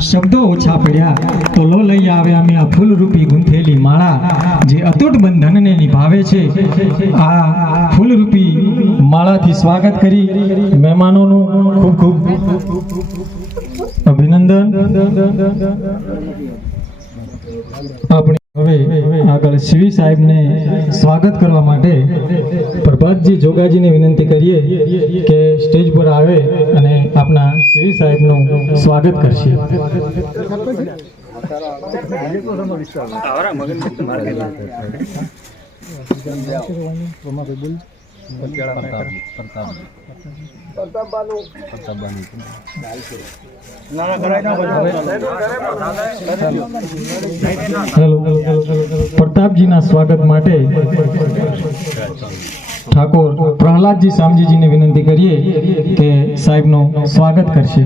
શબ્દો ઓછા પડ્યા તો લો લઈ આવ્યા અમે આ ફૂલરૂપી ગૂંથેલી માળા જે અતૂટ બંધનને નિભાવે છે। આ ફૂલરૂપી માળાથી સ્વાગત કરી મહેમાનોનું ખૂબ ખૂબ અભિનંદન। આપણે હવે આગળ શ્રી સાહેબને સ્વાગત કરવા માટે પ્રભાતજી જોગાજીને વિનંતી કરીએ કે સ્ટેજ પર આવે અને આપના શ્રી સાહેબનું સ્વાગત કરશે। પ્રતાપજીના સ્વાગત માટે ઠાકોર પ્રહલાદજી સામજીજીને વિનંતી કરીએ કે સાહેબનું સ્વાગત કરશે।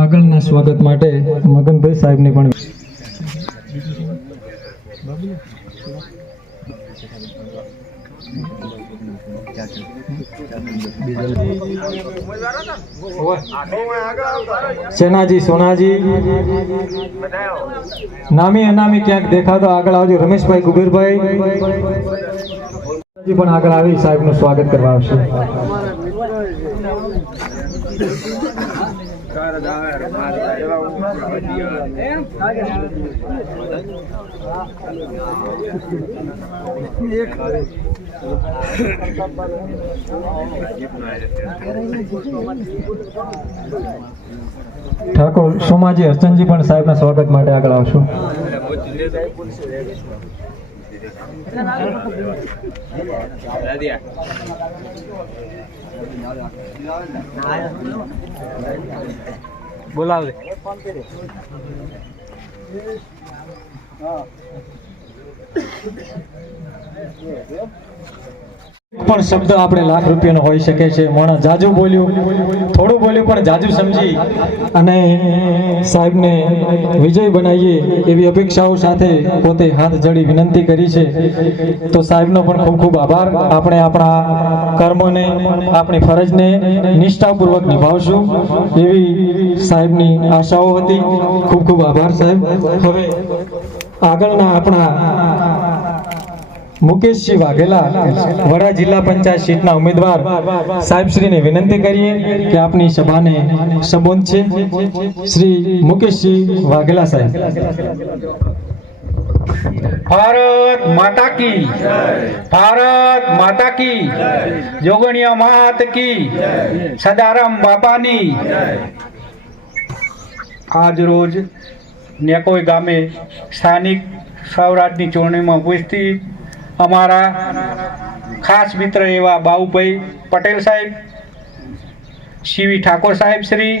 આગળના સ્વાગત માટે મગનભાઈ સાહેબને પણ સેનાજી સોનાજી નામી અનામી ક્યાંક દેખાતો આગળ આવજો। રમેશભાઈ કુબેરભાઈ પણ આગળ આવી સાહેબનું સ્વાગત કરવા આવશે। ઠાકોર સોમાજી હરચંદજી પણ સાહેબના સ્વાગત માટે આગળ આવશો। બોલાવે પણ શબ્દ આપણે લાખ રૂપિયાનો હોઈ શકે છે। મોણા જાજુ બોલ્યું, થોડું બોલ્યું પણ જાજુ સમજી અને સાહેબને વિજય બનાવીએ એવી અપેક્ષાઓ સાથે પોતે હાથ જોડી વિનંતી કરી છે। તો સાહેબનો પણ ખૂબ ખૂબ આભાર। આપણે આપણા કર્મોને, આપણી ફરજને નિષ્ઠાપૂર્વક નિભાવશું એવી સાહેબની આશાઓ હતી। ખૂબ ખૂબ આભાર સાહેબ। હવે આગળના આપણા મુકેશજી વાઘેલા વડા જિલ્લા પંચાયત સીટના ઉમેદવાર સાહેબશ્રીને વિનંતી કરીએ કે આપની સભાને સંબોધશે। શ્રી મુકેશજી વાઘેલા સાહેબ। भारत माता की, भारत माता की, जोगणिया मात की, सदाराम बापानी। આજ રોજ નેકોઈ ગામે સ્થાનિક સૌરાષ્ટ્રની ચૂંટણીમાં ઉપસ્થિત અમારા ખાસ મિત્ર એવા બાબુભાઈ પટેલ સાહેબ, સીવી ઠાકોર સાહેબ શ્રી,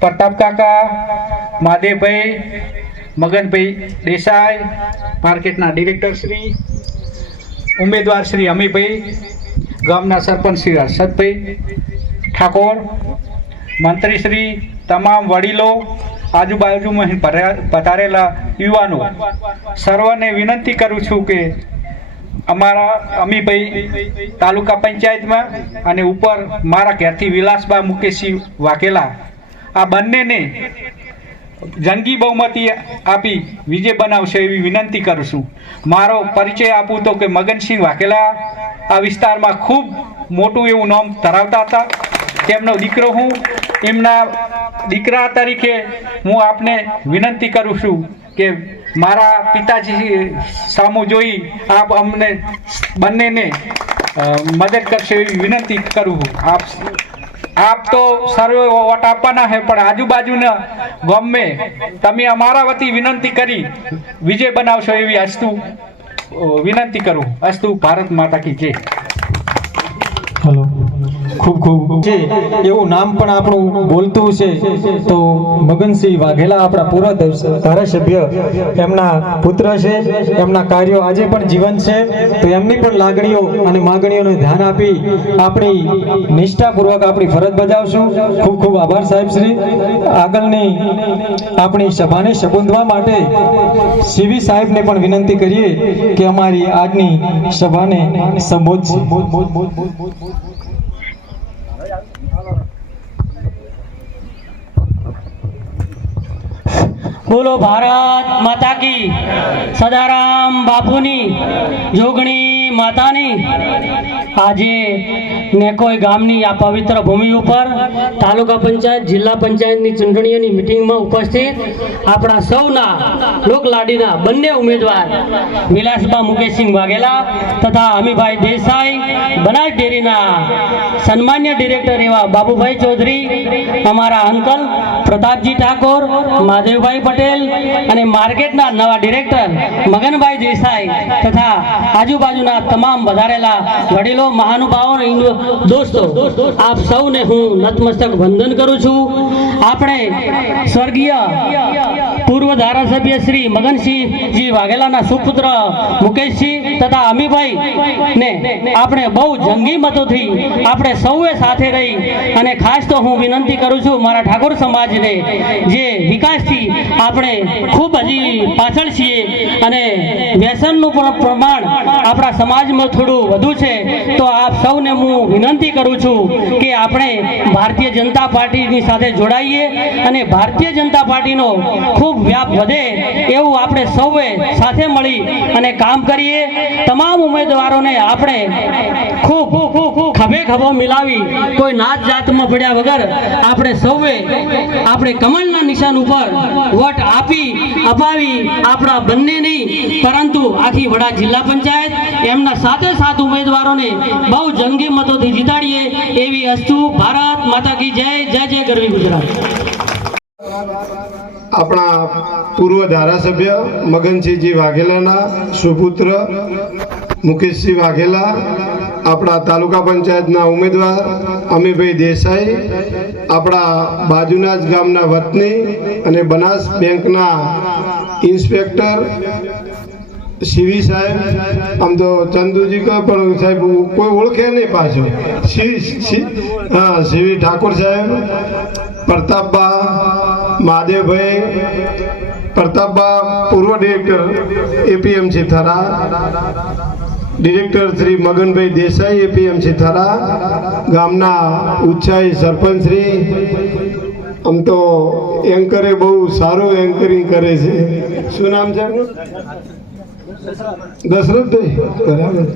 પ્રતાપ કાકા, મહાદેવભાઈ, મગનભાઈ દેસાઈ, માર્કેટના ડિરેક્ટર શ્રી, ઉમેદવાર શ્રી અમીભાઈ, ગામના સરપંચ શ્રી હર્ષદભાઈ ઠાકોર, મંત્રી શ્રી, તમામ વડીલો, આજુબાજુમાં પધારેલા યુવાનો, સર્વને વિનંતી કરું છું કે અમારા અમીભાઈ તાલુકા પંચાયતમાં અને ઉપર મારા ઘેરથી વિલાસબા મુકેશજી વાઘેલા આ બંનેને જંગી બહુમતી આપી વિજય બનાવશે એવી વિનંતી કરું છું। મારો પરિચય આપું તો કે મગનસિંહ વાઘેલા આ વિસ્તારમાં ખૂબ મોટું એવું નામ ધરાવતા હતા। તેમનો દીકરો હું, એમના દીકરા તરીકે હું આપને વિનંતી કરું છું કે મારા પિતાજી સામું જોઈ આપ અમને બંનેને મદદ કરશે એવી વિનંતી કરું છું। આપ તો સર્વે વોટ આપવાના છે પણ આજુબાજુના ગામે તમે અમારા વતી વિનંતી કરી વિજય બનાવશો એવી અસ્તુ વિનંતી કરું। અસ્તુ ભારત માતા કી જય। हेलो ખૂબ ખૂબ છે એવું નામ પણ આપણું બોલતું છે તો મગનસિંહ વાઘેલા આપણા પૂર્વ ધારાસભ્ય એમના પુત્ર છે, એમના કાર્યો આજે પણ જીવંત છે, તો એમની પણ લાગણીઓ અને માગણીઓને ધ્યાન આપી આપણી નિષ્ઠાપૂર્વક આપણી ફરજ બજાવશું. ખૂબ ખૂબ આભાર સાહેબ શ્રી. આગળની આપણી સભાને સંબોધવા માટે સીવી સાહેબને પણ વિનંતી કરીએ કે અમારી આજની સભાને સંબોધશે. બોલો ભારત માતા કી, સદારામ બાપુની, જોગણી માતાની. આજે નેકોઈ ગામની આ પવિત્ર ભૂમિ ઉપર તાલુકા પંચાયત જિલ્લા પંચાયતની ચૂંટણીઓની મિટિંગમાં ઉપસ્થિત આપણા સૌના લોકલાડીના બંને ઉમેદવાર વિલાસબા મુકેશસિંહ વાઘેલા તથા અમીભાઈ દેસાઈ, બનાસ ડેરીના સન્માન્ય ડિરેક્ટર એવા બાબુભાઈ ચૌધરી, અમારા અંકલ પ્રતાપજી ઠાકોર, મહાદેવભાઈ પટેલ અને માર્કેટના નવા ડિરેક્ટર મગનભાઈ દેસાઈ તથા આજુબાજુના તમામ વધારેલા વડીલો, મહાનુભાવો, દોસ્તો, આપ સૌને હું નતમસ્તક વંદન કરું છું. આપણે સ્વર્ગીય પૂર્વ ધારાસભ્ય શ્રી મગનસિંહજી વાઘેલાના સુપુત્ર મુકેશજી તથા અમીભાઈ ને આપણે બહુ જંગી મતોથી આપણે સૌએ સાથે રહી અને ખાસ તો હું વિનંતી કરું છું મારા ઠાકોર સમાજને, જે વિકાસથી આપણે ખૂબ હજી પાછળ છીએ અને વ્યસનનું પણ પ્રમાણ આપણા સમાજમાં થોડું વધુ છે, તો આપ સૌને હું વિનંતી કરું છું કે આપણે ભારતીય જનતા પાર્ટીની સાથે જોડાઈએ અને ભારતીય જનતા પાર્ટીનો ખૂબ વ્યાપ વધે એવું આપણે સૌએ સાથે મળી અને કામ કરીએ. તમામ ઉમેદવારોને આપણે ખૂબ ખભે ખભો મિલાવી કોઈ નાત જાતમાં પડ્યા વગર આપણે સૌએ આપણે કમળના નિશાન ઉપર વોટ અપાવી આપણા બંને નહીં પરંતુ આખી વડા જિલ્લા પંચાયત એમના સાથે સાત ઉમેદવારોને બહુ જંગી મતોથી જીતાડીએ એવી અસ્તુ. ભારત માતા કી જય. જય જય ગરવી ગુજરાત. આપણા પૂર્વ ધારાસભ્ય મગનસિંહજી વાઘેલાના સુપુત્ર મુકેશસિંહ વાઘેલા, આપણા તાલુકા પંચાયતના ઉમેદવાર અમીભાઈ દેસાઈ, આપણા બાજુના જ ગામના વતની અને બનાસ બેંકના ઇન્સ્પેક્ટર સીવી સાહેબ, આમ તો ચંદુજી કહે પણ સાહેબ કોઈ ઓળખે નહીં પાછું, સીવી ઠાકોર સાહેબ, પ્રતાપબા, મહાદેવભાઈ, પ્રતાપબા પૂર્વ director APMC Thara, director Shri Maganbhai Desai APMC Thara, ગામના ઉત્સાહી સરપંચ શ્રી, આમ તો એન્કરે બહુ સારું એન્કરિંગ કરે છે. શું નામ છે? દશરથભાઈ, બરાબર.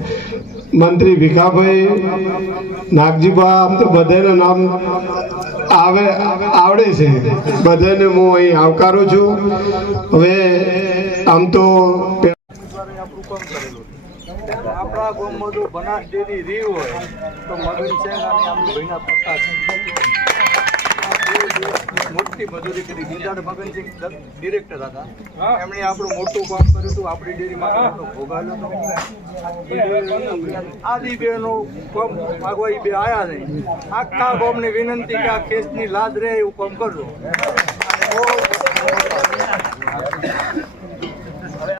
મંત્રી ભીખાભાઈ, નાગજીબા, આમ તો બધાના નામ આવડે છે, બધાને હું અહીં આવકારું છું. હવે આમ તો આપણા ગામમાં જો બનાસ ડેરી રહી હોય તો મગનસિંહ અને અમીભાઈના પત્તા છે. મોટી મજૂરી કરી. બીજા મગનસિંહ ડિરેક્ટર હતા, એમણે આપણું મોટું કામ કર્યું હતું. આપણી ડેરીમાં ભોગાવ્યો હતો. આદિ બેનો કામ માગવા એ બે આવ્યા નહીં. આખા ગામની વિનંતી કે આ કેસની લાજ રહે એવું કામ કરજો.